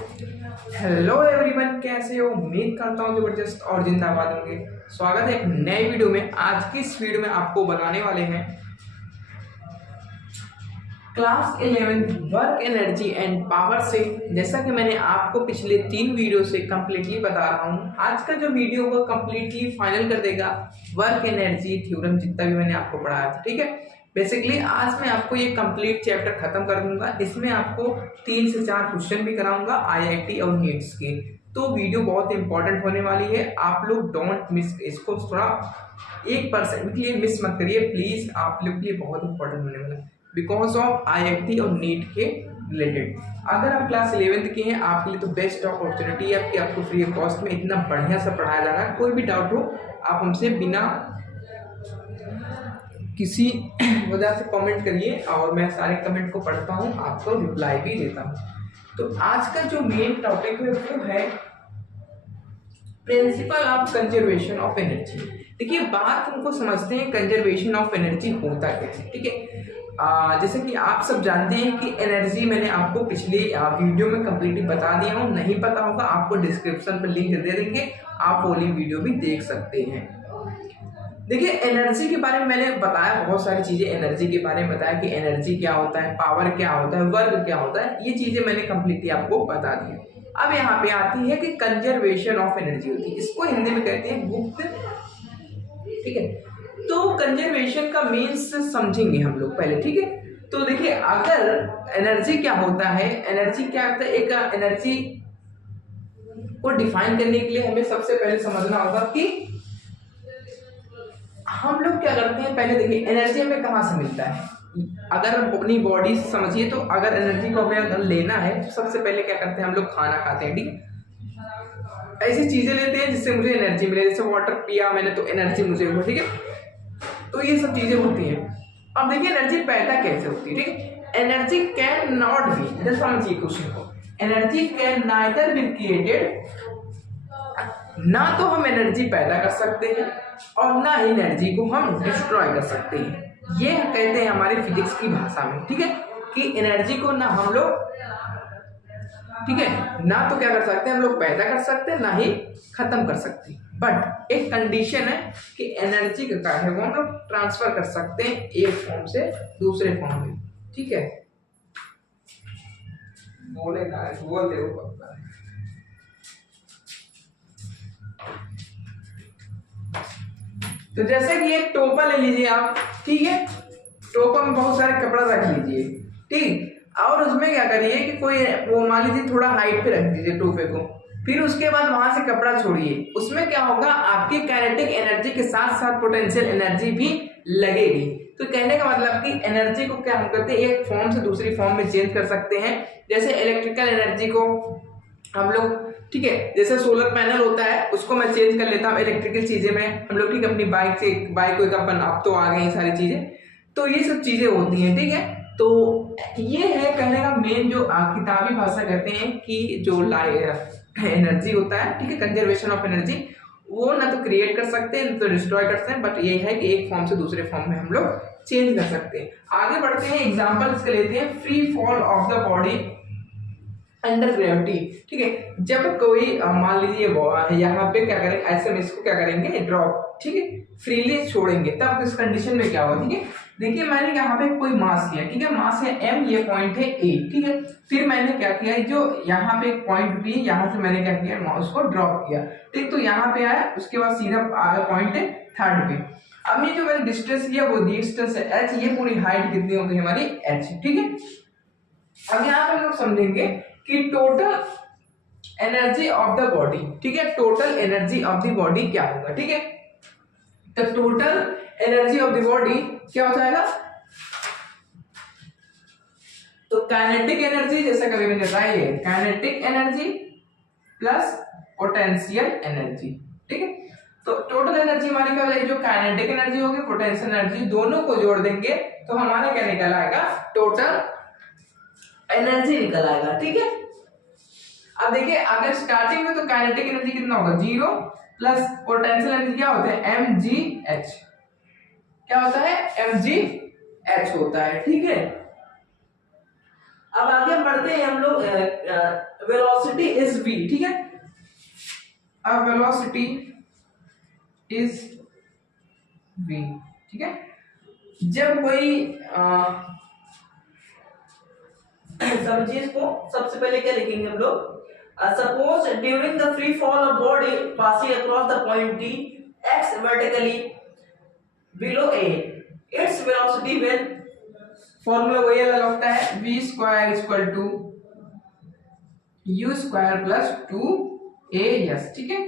Hello everyone, कैसे हो? उम्मीद करता हूँ जबरदस्त और जिंदाबाद होंगे। स्वागत है एक नए वीडियो में। आज की इस वीडियो में आपको बताने वाले हैं class 11 work energy and power से। जैसा कि मैंने आपको पिछले 3 वीडियो से कंप्लीटली बता रहा हूँ, आज का जो वीडियो को कंप्लीटली फाइनल कर देगा वर्क एनर्जी थ्योरम, जितना भी मैंने आपको पढ़ाया था। ठीक है, बेसिकली आज मैं आपको ये कंप्लीट चैप्टर खत्म कर दूंगा। इसमें आपको 3 से 4 क्वेश्चन भी कराऊंगा आईआईटी और नीट्स के। तो वीडियो बहुत इंपॉर्टेंट होने वाली है, आप लोग डोंट मिस इसको। थोड़ा 1% के लिए मिस मत करिए प्लीज, आप लोग के लिए बहुत इंपॉर्टेंट होने वाला है बिकॉज ऑफ आईआईटी और नीट के रिलेटेड। अगर आप क्लास 11th के हैं, आपके लिए तो बेस्ट अपॉर्चुनिटी है कि आपको फ्री ऑफ कॉस्ट में इतना बढ़िया सा पढ़ाया जा रहा है। कोई भी डाउट हो आप हमसे बिना किसी वजह से कमेंट करिए और मैं सारे कमेंट को पढ़ता हूँ, आपको रिप्लाई भी देता हूँ। तो आज का जो मेन टॉपिक है वो है principle of conservation of energy. देखिए, बात हमको समझते हैं कंजर्वेशन ऑफ एनर्जी होता कैसे। ठीक है, जैसे कि आप सब जानते हैं कि एनर्जी मैंने आपको पिछले वीडियो में कंप्लीटली बता दिया हूँ। नहीं पता होगा आपको डिस्क्रिप्शन पर लिंक दे देंगे, आप वो वीडियो भी देख सकते हैं। देखिए, एनर्जी के बारे में मैंने बताया, बहुत सारी चीजें एनर्जी के बारे में बताया कि एनर्जी क्या होता है, पावर क्या होता है, वर्क क्या होता है, ये चीजें मैंने कंप्लीटली आपको बता दी। अब यहाँ पे आती है कि कंजर्वेशन ऑफ एनर्जी होती है, इसको हिंदी में कहते हैं गुप्त। ठीक है, तो कंजर्वेशन का मीन्स समझेंगे हम लोग पहले। ठीक है, तो देखिए, अगर एनर्जी क्या होता है, एनर्जी क्या होता है, एक एनर्जी को डिफाइन करने के लिए हमें सबसे पहले समझना होगा कि हम लोग क्या करते हैं। पहले देखिए, एनर्जी हमें कहाँ से मिलता है। अगर अपनी बॉडी समझिए, तो अगर एनर्जी को हमें अगर लेना है तो सबसे पहले क्या करते हैं, हम लोग खाना खाते हैं। ठीक है, ऐसी चीजें लेते हैं जिससे मुझे एनर्जी मिले। जैसे वाटर पिया मैंने तो एनर्जी मुझे हुआ। ठीक है, तो ये सब चीजें होती हैं। अब देखिए, एनर्जी पैदा कैसे होती है। ठीक है, एनर्जी कैन नॉट बी, समझिए क्वेश्चन को, energy can neither be created, ना तो हम एनर्जी पैदा कर सकते हैं और ना ही एनर्जी को हम डिस्ट्रॉय कर सकते हैं। ये कहते हैं हमारे फिजिक्स की भाषा में। ठीक है, कि एनर्जी को ना हम लोग, ठीक है, ना तो क्या कर सकते हैं हम लोग पैदा कर सकते हैं, ना ही खत्म कर सकते हैं। बट एक कंडीशन है कि एनर्जी का है वो हम लोग ट्रांसफर कर सकते हैं एक फॉर्म से दूसरे फॉर्म में। ठीक है, बोले ना बोल दे वो। तो जैसे कि एक टोपा ले लीजिए आप। ठीक है, टोपा में बहुत सारे कपड़ा रख लीजिए। ठीक, और उसमें क्या करिए कि कोई वो मान लीजिए थोड़ा हाइट पे रख दीजिए टोपे को। फिर उसके बाद वहां से कपड़ा छोड़िए, उसमें क्या होगा, आपकी काइनेटिक एनर्जी के साथ साथ पोटेंशियल एनर्जी भी लगेगी। तो कहने का मतलब कि एनर्जी को क्या हम करते हैं, एक फॉर्म से दूसरी फॉर्म में चेंज कर सकते हैं। जैसे इलेक्ट्रिकल एनर्जी को हम लोग, ठीक है, जैसे सोलर पैनल होता है उसको मैं चेंज कर लेता हूँ इलेक्ट्रिकल चीजें में हम लोग। ठीक, अपनी बाइक से, बाइक को अपन, अब तो आ गई ये सारी चीजें, तो ये सब चीजें होती हैं। ठीक है, तो ये है कहने का मेन जो किताबी भाषा कहते हैं कि जो एनर्जी होता है, ठीक है, कंजर्वेशन ऑफ एनर्जी, वो ना तो क्रिएट कर सकते हैं ना तो डिस्ट्रॉय कर सकते हैं, बट ये है कि एक फॉर्म से दूसरे फॉर्म में हम लोग चेंज कर सकते हैं। आगे बढ़ते हैं, एग्जाम्पल इसके लेते हैं, free fall of the body under gravity. ठीक है, जब कोई मान लीजिए यहाँ पे क्या करेंगे, ऐसे में इसको क्या करेंगे, ड्रॉप, ठीक है, फ्रीली छोड़ेंगे, तब इस कंडीशन में क्या होगा। ठीक है, देखिए मैंने यहाँ पे कोई मास लिया। ठीक है, मास है m, ये पॉइंट है a। ठीक है, फिर मैंने क्या किया, जो यहाँ पे एक पॉइंट b, यहाँ से मैंने क्या किया, उसको ड्रॉप किया। ठीक, तो यहाँ पे आया, उसके बाद सीधा आगे पॉइंट है थर्ड पे। अब ये जो मैंने डिस्टेंस लिया वो डिस्टेंस है h, ये पूरी हाइट कितनी होगी हमारी h। ठीक है, अब यहाँ पे हम लोग समझेंगे कि total energy of the body, ठीक है, total energy of the body क्या होगा। ठीक है, तो total energy of the body क्या हो जाएगा, तो काइनेटिक एनर्जी, जैसा कभी मैंने बताया, kinetic energy plus potential energy. ठीक है, तो टोटल एनर्जी हमारी क्या हो जाएगी, जो काइनेटिक एनर्जी होगी, पोटेंशियल एनर्जी, दोनों को जोड़ देंगे तो हमारा क्या निकल आएगा, टोटल एनर्जी निकल आएगा। ठीक है, अब देखिए, अगर स्टार्टिंग में तो काइनेटिक एनर्जी कितना होगा, 0 प्लस पोटेंशियल एनर्जी क्या होता है, mgh, क्या होता है, mgh होता है। ठीक है, अब आगे आगे बढ़ते हैं हम लोग, वेलोसिटी इज v, ठीक है। अब वेलोसिटी इज v, ठीक है। जब कोई समझिए इसको, सबसे पहले क्या लिखेंगे हम लोग, suppose during the free fall of body passing across the point d x vertically below a, its velocity when, formula वही अलग होता है, v square equal to u square plus 2as, ठीक है।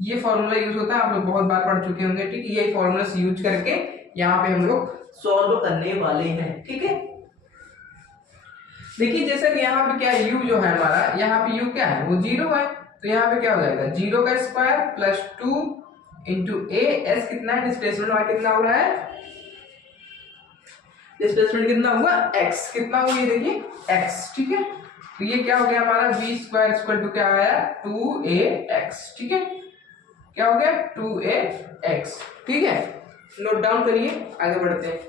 ये फॉर्मूला यूज होता है, आप लोग बहुत बार पढ़ चुके होंगे, ठीक है। ये फॉर्मूला यूज करके यहाँ पे हम लोग सॉल्व करने वाले हैं, ठीक है। देखिए जैसे कि यहाँ पे क्या है, u जो है हमारा, यहाँ पे u क्या है, वो 0 है, तो यहाँ पे क्या हो जाएगा, 0 का square plus 2 into a, s कितना है, डिस्प्लेसमेंट y कितना हो रहा है, डिस्प्लेसमेंट कितना हुआ, x कितना हुआ, ये देखिए x, ठीक है। तो ये क्या हो गया हमारा, v स्क्वायर इक्वल टू क्या आया, 2ax, ठीक है। क्या हो गया, 2ax, ठीक है। नोट डाउन करिए, आगे बढ़ते हैं।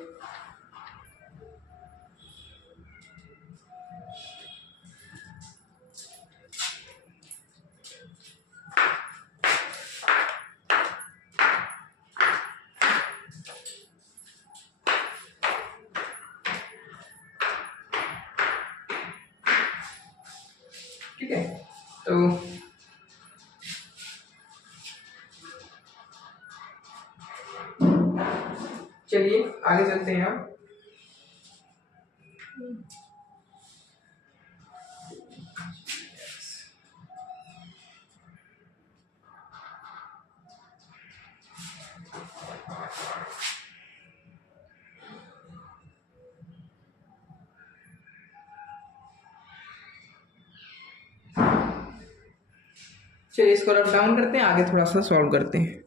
ठीक है, तो चलिए आगे चलते हैं हम। चलिए इसको रफ डाउन करते हैं, आगे थोड़ा सा सॉल्व करते हैं,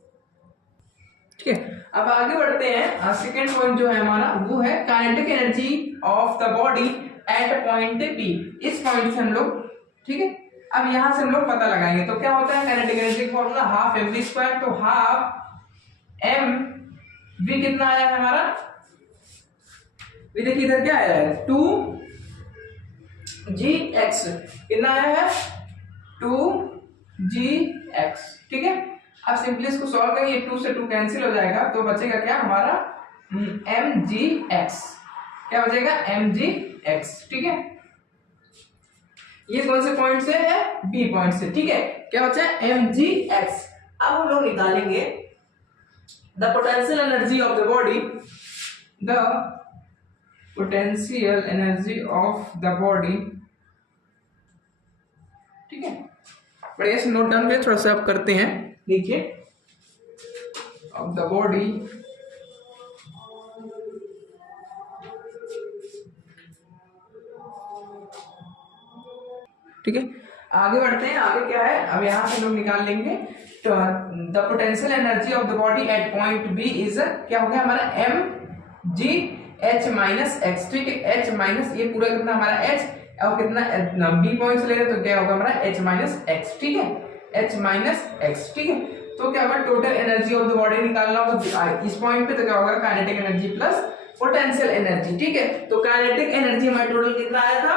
ठीक है। अब आगे बढ़ते हैं, सेकंड पॉइंट जो है हमारा वो है kinetic energy of the body at point P. इस पॉइंट से हम लोग, ठीक है, अब यहां से हम लोग पता लगाएंगे। तो क्या होता है काइनेटिक एनर्जी का फॉर्मूला, हाफ mv स्क्वायर, तो हाफ एम वी कितना आया है हमारा, वी देखिए इधर क्या आया है, 2gx कितना आया है, 2gx, ठीक है। अब सिंपली इसको सॉल्व करेंगे, 2 से 2 कैंसिल हो जाएगा, तो बचेगा क्या हमारा, mgx, क्या बचेगा, mgx, ठीक है। ये कौन से पॉइंट से है, बी पॉइंट से, ठीक है। क्या बचा है, mgx। अब हम लोग निकालेंगे the potential energy of the body, the potential energy of the body, ठीक है। बढ़िया से नोट डाउन करें, थोड़ा सा अब करते हैं, देखिए ऑफ द बॉडी, ठीक है। आगे बढ़ते हैं, आगे क्या है, अब यहां से लोग निकाल लेंगे, तो the potential energy of the body at point B is, क्या हो गया हमारा, M G H minus X, ठीक है। एच माइनस, ये पूरा कितना हमारा एच, और कितना बी पॉइंट से ले रहे, तो क्या होगा हमारा एच माइनस एक्स, ठीक है, एच माइनस एक्स, ठीक है। तो क्या होगा, total energy of the body निकालना होगा इस पॉइंट पे, तो क्या होगा, kinetic energy plus potential energy, ठीक है। तो काइनेटिक एनर्जी हमारा टोटल कितना आया था,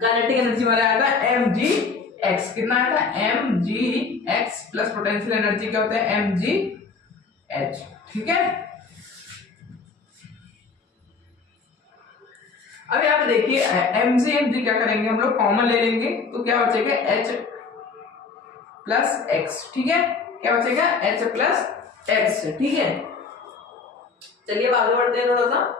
काइनेटिक एनर्जी हमारा आया था mgx, कितना आया था, mgx प्लस पोटेंशियल एनर्जी क्या होता है, mgh, ठीक है। अब यहाँ पे देखिए mg क्या करेंगे हम लोग, कॉमन ले लेंगे, तो क्या बचेगा, h प्लस x, ठीक है। क्या बचेगा, h प्लस x, ठीक है। चलिए अब आगे बढ़ते हैं थोड़ा सा,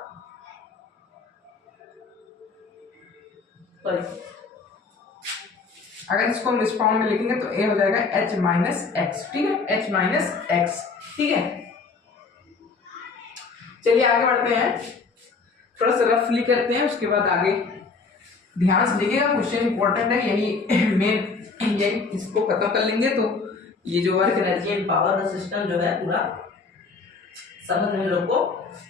अगर इसको हम इस फॉर्म में लिखेंगे तो a हो जाएगा h माइनस एक्स, ठीक है, h माइनस एक्स, ठीक है। चलिए आगे बढ़ते हैं, थोड़ा सा रफली करते हैं, उसके बाद आगे ध्यान से देखिएगा, क्वेश्चन इंपॉर्टेंट है, यही मेन, ये इसको खत्म कर लेंगे तो ये जो work energy and power system जो है पूरा समझ में लोग को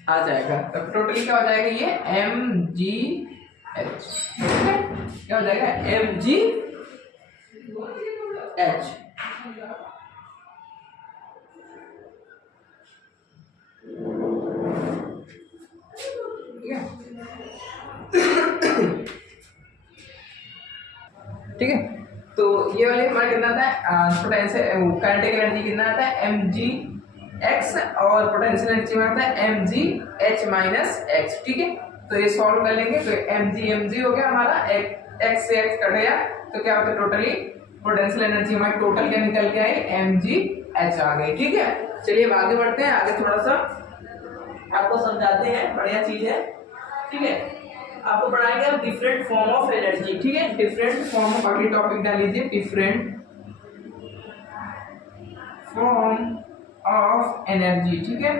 आ जाएगा। तब टोटली क्या हो जाएगा, ये mgh, क्या हो जाएगा, mgh, ठीक है। ठीक है। तो ये वाले हमारा कितना आता है, पोटेंशियल काइनेटिक एनर्जी कितना आता है mgx, और पोटेंशियल एनर्जी में आता है mgh-x, ठीक है। तो ये सॉल्व कर लेंगे, तो mg हो गया हमारा, x से x कट गया, तो क्या होता है टोटली पोटेंशियल एनर्जी हमारी टोटल क्या निकल के आई mgh आ गई, ठीक है। चलिए अब आगे बढ़ते हैं, आगे थोड़ा सा आपको समझाते हैं, बढ़िया चीज है, ठीक है। आपको पढ़ाएंगे अब डिफरेंट फॉर्म ऑफ एनर्जी, ठीक है। डिफरेंट फॉर्म ऑफ, अगली टॉपिक डाल लीजिए डिफरेंट फॉर्म ऑफ एनर्जी, ठीक है।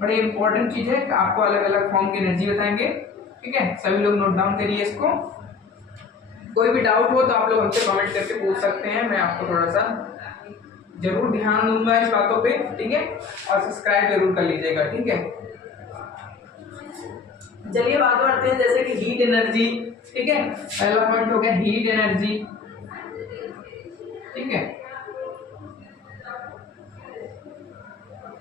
बड़ी इंपॉर्टेंट चीज है, आपको अलग अलग फॉर्म की एनर्जी बताएंगे, ठीक है। सभी लोग नोट डाउन करिए इसको। कोई भी डाउट हो तो आप लोग हमसे कमेंट करके पूछ सकते हैं, मैं आपको थोड़ा सा जरूर ध्यान दूंगा इस बातों पे, ठीक है। और सब्सक्राइब जरूर कर लीजिएगा, ठीक है। चलिए बात करते हैं जैसे कि हीट एनर्जी, ठीक है। पहला पॉइंट हो गया हीट एनर्जी, ठीक है।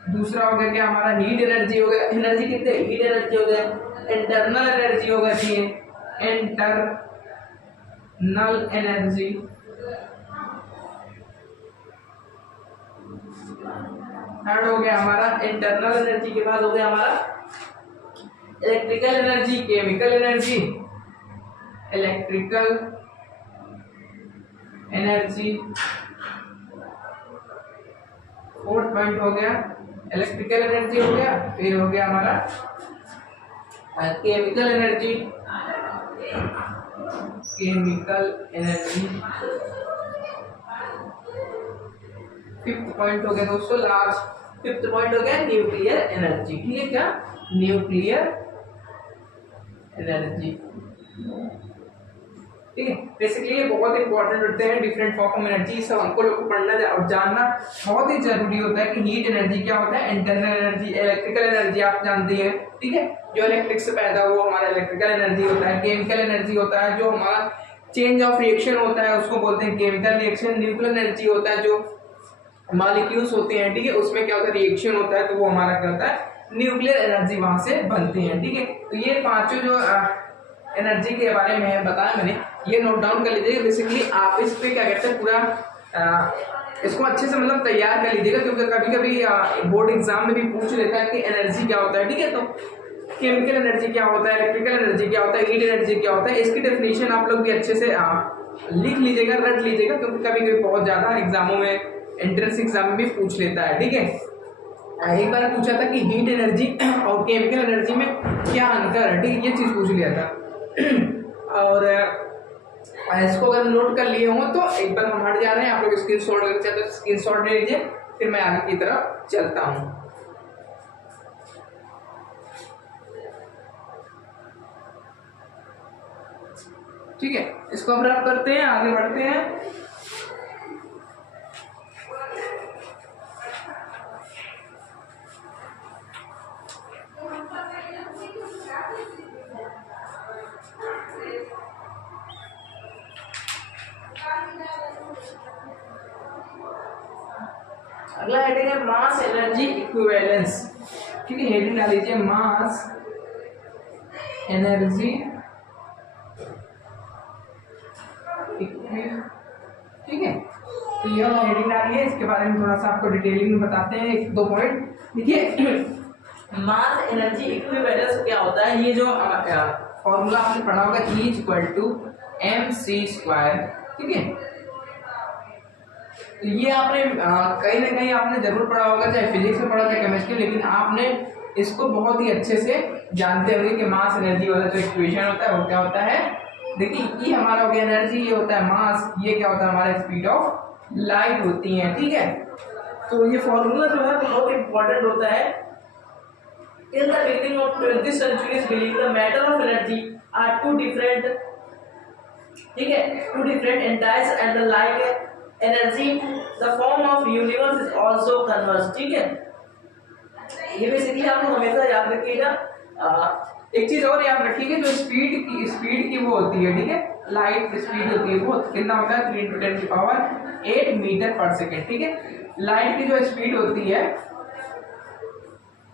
दूसरा हो गया क्या हमारा हीट एनर्जी हो गया, एनर्जी कितने हीट एनर्जी हो गया, इंटरनल एनर्जी होगा, इंटरनल एनर्जी। थर्ड हो गया हमारा इंटरनल एनर्जी के बाद हो गया हमारा electrical energy, chemical energy, electrical energy. Fourth point हो गया इलेक्ट्रिकल एनर्जी हो गया, फिर हो गया हमारा chemical energy, chemical energy. Fifth point हो गया दोस्तों लास्ट, फिफ्थ पॉइंट हो गया न्यूक्लियर एनर्जी, ठीक है। क्या न्यूक्लियर एनर्जी, ठीक है। बेसिकली ये बहुत इंपॉर्टेंट होते हैं डिफरेंट फॉर्म ऑफ एनर्जी, सब हमको लोग को पढ़ना और जानना बहुत ही जरूरी होता है कि हीट एनर्जी क्या होता है, इंटरनल एनर्जी, इलेक्ट्रिकल एनर्जी आप जानती है, ठीक है। जो इलेक्ट्रिक से पैदा हुआ हमारा इलेक्ट्रिकल एनर्जी होता है, केमिकल एनर्जी होता है जो हमारा चेंज ऑफ रिएक्शन होता है उसको बोलते हैं केमिकल रिएक्शन, न्यूक्लियर एनर्जी होता है जो मॉलिक्यूल्स होते हैं, ठीक है, उसमें क्या होता है रिएक्शन होता है, तो वो हमारा क्या होता है न्यूक्लियर एनर्जी वहां से बनती है, ठीक है। तो ये पांचों जो एनर्जी के बारे में बताया मैंने, ये नोट डाउन कर लीजिएगा। बेसिकली आप इस पे क्या कहते हैं पूरा इसको अच्छे से मतलब तैयार कर लीजिएगा, क्योंकि कभी कभी बोर्ड एग्जाम में भी पूछ लेता है कि एनर्जी क्या होता है, ठीक है। तो केमिकल एनर्जी क्या होता है, इलेक्ट्रिकल एनर्जी क्या होता है, हीट एनर्जी क्या होता है, इसकी डेफिनेशन आप लोग भी अच्छे से लिख लीजिएगा, रट लीजिएगा, क्योंकि कभी कभी बहुत ज्यादा एग्जामों में एंट्रेंस एग्जाम में भी पूछ लेता है, ठीक है। एक बार पूछा था कि हीट एनर्जी और केमिकल एनर्जी में क्या अंतर है, ठीक है, ये चीज पूछ लिया था। और इसको अगर नोट कर लिए हो तो एक बार हम हट जा रहे हैं, आप लोग स्क्रीनशॉट लेना चाहते हो स्क्रीनशॉट ले लीजिए, फिर मैं आगे की तरफ चलता हूँ। ठीक है, इसको अब रफ करते हैं, आगे बढ़ते हैं। अगला हेडिंग है मास एनर्जी इक्विवेलेंस, ठीक है। हेडिंग डाल लीजिए मास एनर्जी, ठीक है। तो ये वाला हेडिंग डालिए, इसके बारे में थोड़ा सा आपको डिटेलिंग में बताते हैं एक दो पॉइंट। देखिए मास एनर्जी इक्विवेलेंस क्या होता है, ये जो फॉर्मूला आपने पढ़ा होगा E=mc², ठीक है। तो ये आपने कहीं ना कहीं आपने जरूर पढ़ा होगा, चाहे फिजिक्स में पढ़ा चाहे केमिस्ट्री, लेकिन आपने इसको बहुत ही अच्छे से जानते होंगे कि मास एनर्जी वाला जो इक्वेशन होता है वो क्या होता है। देखिए ये हमारा हो गया एनर्जी, ये होता है मास, ये क्या होता है हमारा स्पीड ऑफ लाइट होती है, ठीक है। तो ये फॉर्मूला जो है बहुत इंपॉर्टेंट होता है। In the beginning of 20th century believe the matter of energy are two different, ठीक है, two different entities and the like energy the form of universe is also converse, ठीक है। ये बेसिकली आप लोग हमेशा याद रखिएगा। एक चीज और याद रखिएगा, जो स्पीड की वो होती है, ठीक है, लाइट स्पीड होती है वो कितना होता है 3 × 10⁸ मीटर/सेकंड, ठीक है। लाइट की जो स्पीड होती है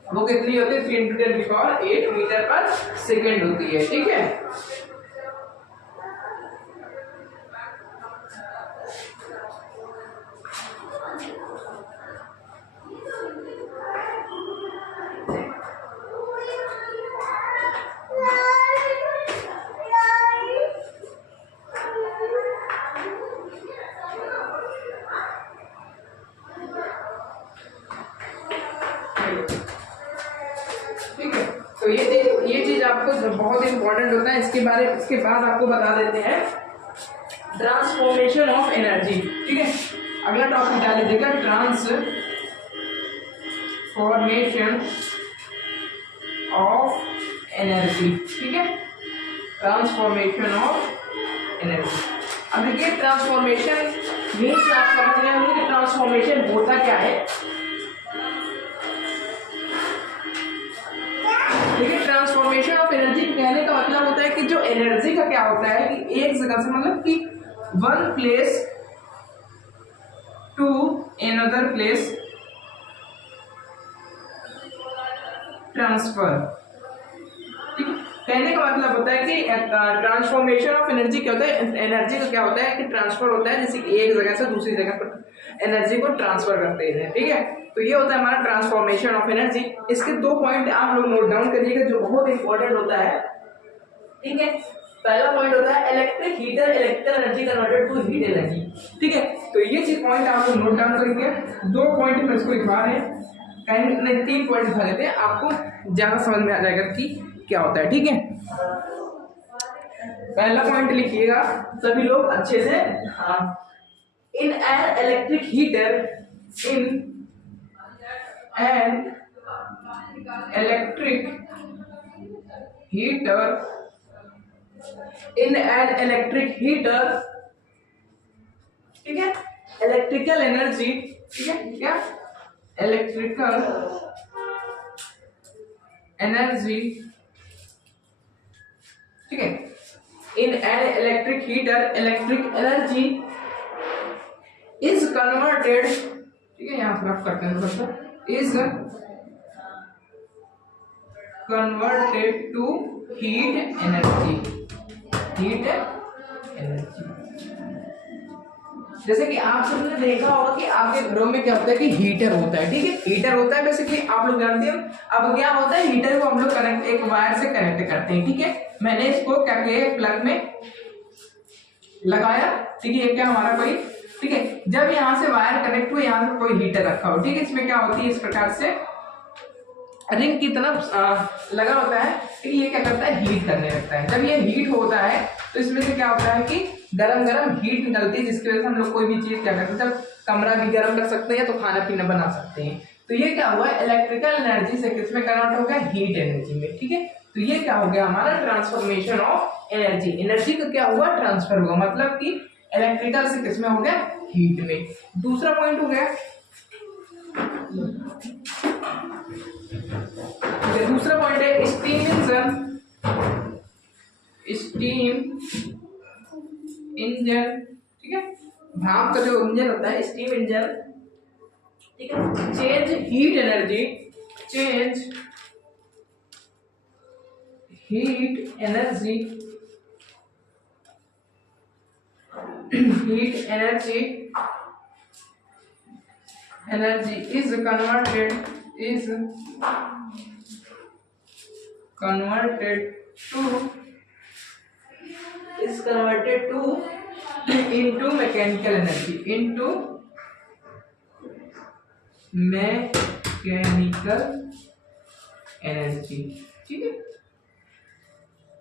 वो कितनी होती है 3 × 10⁸ मीटर/सेकंड होती है, ठीक है। इंपॉर्टेंट होता है। इसके बाद आपको बता देते हैं ट्रांसफॉर्मेशन ऑफ एनर्जी। ठीक है, अगला टॉपिक डाल लीजिएगा ट्रांसफॉर्मेशन ऑफ एनर्जी। ठीक है, ट्रांसफॉर्मेशन ऑफ एनर्जी। अब देखिए ट्रांसफॉर्मेशन मीन्स आप समझ रहे होंगे कि ट्रांसफॉर्मेशन होता क्या है। देखिए ट्रांसफॉर्मेशन ऑफ एनर्जी कहने का मतलब होता है कि जो एनर्जी का क्या होता है कि एक जगह से मतलब कि one place to another place transfer. ठीक है, कहने का मतलब होता है कि ट्रांसफॉर्मेशन ऑफ एनर्जी क्या होता है, एनर्जी का क्या होता है कि ट्रांसफर होता है, जैसे कि एक जगह से दूसरी जगह पर एनर्जी को ट्रांसफर करते हैं। ठीक है, तो ये होता है हमारा ट्रांसफॉर्मेशन ऑफ एनर्जी। इसके 2 पॉइंट आप लोग नोट डाउन करिएगा जो बहुत इंपॉर्टेंट होता है। ठीक है, पहला पॉइंट होता है electric heater electrical energy converted to heat energy. ठीक है, तो ये चीज पॉइंट आप लोग नोट डाउन करेंगे। 2 पॉइंट में इसको लिखवा रहे हैं, कहीं नहीं 3 पॉइंट लिखा लेते हैं, आपको ज्यादा समझ में आ जाएगा कि क्या होता है। ठीक है, पहला पॉइंट लिखिएगा सभी लोग अच्छे से। हाँ, इन an electric heater in an electric heater in an electric heater. ठीक है, इलेक्ट्रिकल एनर्जी। ठीक है, क्या इलेक्ट्रिकल एनर्जी। ठीक है, in an electric heater electric energy is converted. ठीक है, यहां रफ करते हैं दोस्तों, is converted to heat energy. Heat energy जैसे कि आप सबने देखा होगा कि आपके घरों में क्या होता है कि हीटर होता है। ठीक है, हीटर होता है बेसिकली आप लोग जानते हो। अब क्या होता है, हीटर को हम लोग कनेक्ट एक वायर से कनेक्ट करते हैं। ठीक है, मैंने इसको क्या किया प्लग में लगाया। ठीक है, ये क्या हमारा कोई, ठीक है, जब यहाँ से वायर कनेक्ट हुआ, यहाँ से कोई हीटर रखा हो। ठीक है, इसमें क्या होती है इस प्रकार से रिंग की तरफ लगा होता है कि ये क्या करता है हीट करने लगता है। जब ये हीट होता है तो इसमें से क्या होता है कि गरम गरम हीट निकलती है, जिसकी वजह से हम लोग कोई भी चीज क्या करते हैं, कमरा भी गर्म कर सकते हैं या तो खाना पीना बना सकते हैं। तो ये क्या हुआ, इलेक्ट्रिकल एनर्जी से किसमें कन्वर्ट हो गया, हीट एनर्जी में। ठीक है, तो ये क्या हो गया हमारा ट्रांसफॉर्मेशन ऑफ एनर्जी। एनर्जी का क्या हुआ, ट्रांसफर हुआ, मतलब कि इलेक्ट्रिकल से किसमें हो गया, हीट में। दूसरा पॉइंट हो गया, दूसरा पॉइंट है स्टीम इंजन। स्टीम इंजन, ठीक है, भाप का जो इंजन होता है स्टीम इंजन। ठीक है, change heat energy, change heat energy, heat energy energy is converted to into mechanical energy, into mechanical energy. ठीक है,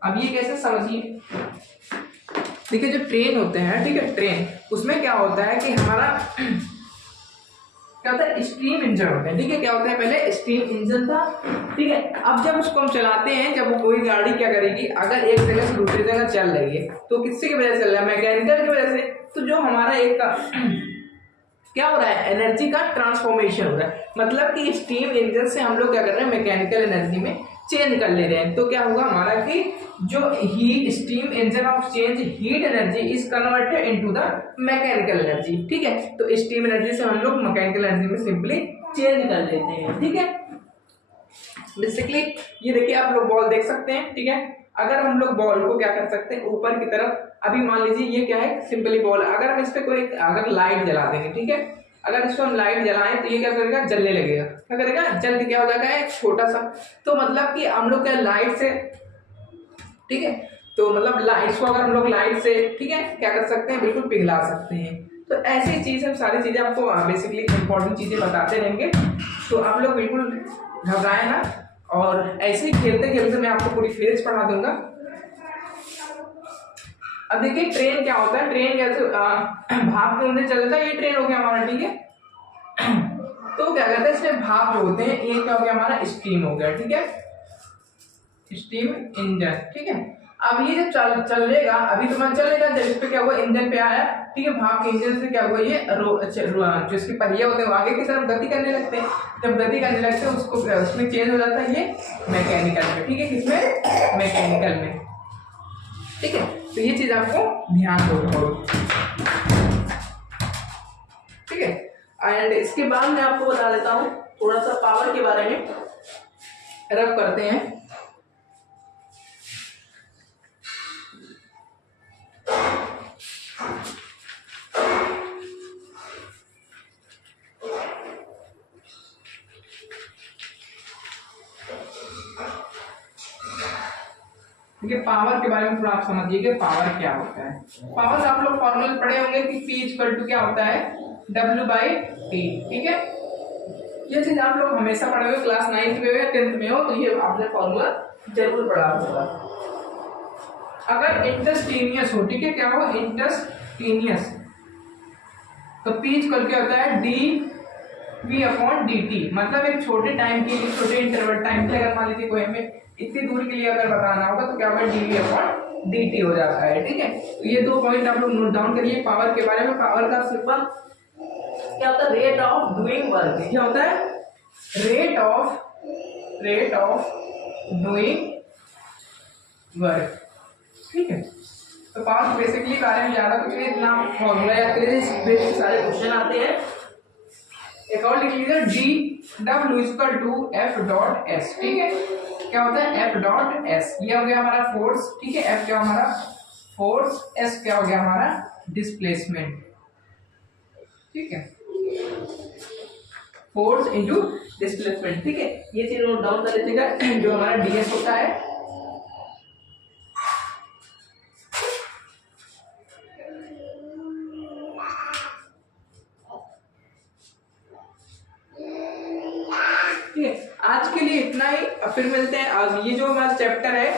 अब ये कैसे समझिए, देखिए जो ट्रेन होते हैं, ठीक है, ट्रेन उसमें क्या होता है कि हमारा क्या होता है, स्टीम इंजन होता है। ठीक है, क्या होता है, पहले स्टीम इंजन था। ठीक है, अब जब उसको हम चलाते हैं, जब वो कोई गाड़ी क्या करेगी, अगर एक जगह से दूसरी जगह चल रही है तो किससे की वजह से चल रहा है, मैकेनिकल की वजह से। तो जो हमारा एक क्या हो रहा है, एनर्जी का ट्रांसफॉर्मेशन हो रहा है, मतलब कि स्टीम इंजन से हम लोग क्या कर रहे हैं, मैकेनिकल एनर्जी में चेंज कर ले रहे हैं। तो क्या होगा हमारा कि जो heat steam engine of change heat energy is converted into the mechanical energy. ठीक है, तो स्टीम एनर्जी से हम लोग मैकेनिकल एनर्जी में सिंपली चेंज कर लेते हैं। ठीक है, बेसिकली ये देखिए आप लोग बॉल देख सकते हैं। ठीक है, अगर हम लोग बॉल को क्या कर सकते हैं, ऊपर की तरफ, अभी मान लीजिए ये क्या है, सिंपली बॉल, अगर हम इस पे कोई अगर लाइट जला देंगे, ठीक है, अगर इसको हम लाइट जलाएं तो ये क्या करेगा, जलने लगेगा। क्या करेगा, जल के क्या हो जाएगा, एक छोटा सा। तो मतलब कि हम लोग क्या लाइट से, ठीक है, तो मतलब लाइट को अगर हम लोग लाइट से, ठीक है, क्या कर सकते हैं, बिल्कुल पिघला सकते हैं। तो ऐसी चीज है, सारी चीजें आपको बेसिकली इंपॉर्टेंट चीजें बताते रहेंगे, तो आप लोग बिल्कुल घबराए ना। और ऐसे ही खेलते खेलते मैं आपको पूरी फ्रेज पढ़ा दूंगा। अब देखिए ट्रेन क्या होता है, ट्रेन कैसे भाप के अंदर चलता है, ये ट्रेन हो गया हमारा, ठीक है। तो क्या कहते हैं इसमें भाप जो होते हैं, ये क्या हो गया हमारा स्टीम हो गया, ठीक है, स्टीम इंजन, ठीक है। अब ये जब चलेगा, अभी तो मन चलेगा, जब इस पे क्या हुआ इंजन पे आया, ठीक है, भाप के इंजन से क्या हुआ ये जो इसके पहिए होते हैं वो आगे की तरफ गति करने लगते हैं, जब गति करने लगते हैं उसको उसमें चेंज हो जाता है ये मैकेनिकल में, ठीक है, किसमें, मैकेनिकल में, ठीक है। तो ये चीज आपको ध्यान दो, ठीक है। एंड इसके बाद मैं आपको बता देता हूँ थोड़ा सा पावर के बारे में, रब करते हैं। देखिए पावर के बारे में थोड़ा आप समझिए कि पावर क्या होता है। पावर आप लोग फॉर्मूला पढ़े होंगे कि P इक्वल टू क्या होता है, W/T, ठीक है। ये चीज आप लोग हमेशा पढ़े हुए, क्लास 9th में हो या 10th में हो, तो ये आपने फॉर्मूला जरूर पढ़ा होगा। अगर इंटस्टेनियस हो, ठीक है, क्या हो, इंटस्टेनियस, तो P इक्वल क्या होता है, dV/dt, मतलब एक छोटे टाइम के लिए, छोटे इंटरवल टाइम के, अगर मान लीजिए कोई हमें इतनी दूर के लिए अगर बताना होगा तो क्या होगा, dV/dt हो जाता है, ठीक है। तो ये 2 पॉइंट आप लोग नोट डाउन करिए पावर के बारे में। पावर का सिंपल क्या होता है, रेट ऑफ डूइंग वर्क, क्या होता है, रेट ऑफ डूइंग वर्क, ठीक है। तो पावर बेसिकली बारे में ज्यादा कुछ नहीं, इतना फॉर्मूला या बेसिक सारे क्वेश्चन आते हैं। एक और लिख लीजिए, dW इक्वल टू F.S, ठीक है, क्या होता है, F.S, ये हो गया हमारा फोर्स, ठीक है, F क्या हमारा फोर्स, S क्या हो गया हमारा डिस्प्लेसमेंट, ठीक है, फोर्स इनटू डिस्प्लेसमेंट, ठीक है। ये चीज नोट डाउन कर लीजिएगा, जो हमारा DS होता है। आज के लिए इतना ही, फिर मिलते हैं। ये जो हमारा चैप्टर है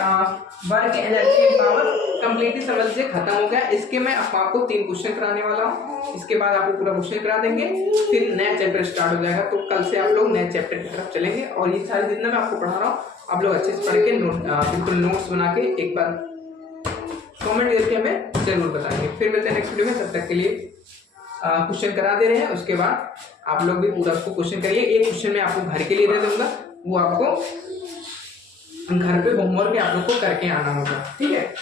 work, energy and power, completely समझ से खत्म हो गया। इसके मैं आपको 3 क्वेश्चन कराने वाला हूँ, इसके बाद आपको पूरा क्वेश्चन करा देंगे, फिर नया चैप्टर स्टार्ट हो जाएगा। तो कल से आप लोग नए चैप्टर की तरफ चलेंगे, और ये सारे जितना मैं आपको पढ़ा रहा हूँ आप लोग अच्छे से पढ़ के बिल्कुल नोट्स बना के एक बार कॉमेंट करके हमें जरूर बताएंगे। फिर मिलते हैं नेक्स्ट वीडियो में, तब तक के लिए क्वेश्चन करा दे रहे हैं, उसके बाद आप लोग भी पूरा उसको क्वेश्चन करिए। एक क्वेश्चन मैं आपको घर के लिए दे दूंगा, वो आपको घर पे होमवर्क आप लोग को करके आना होगा, ठीक है।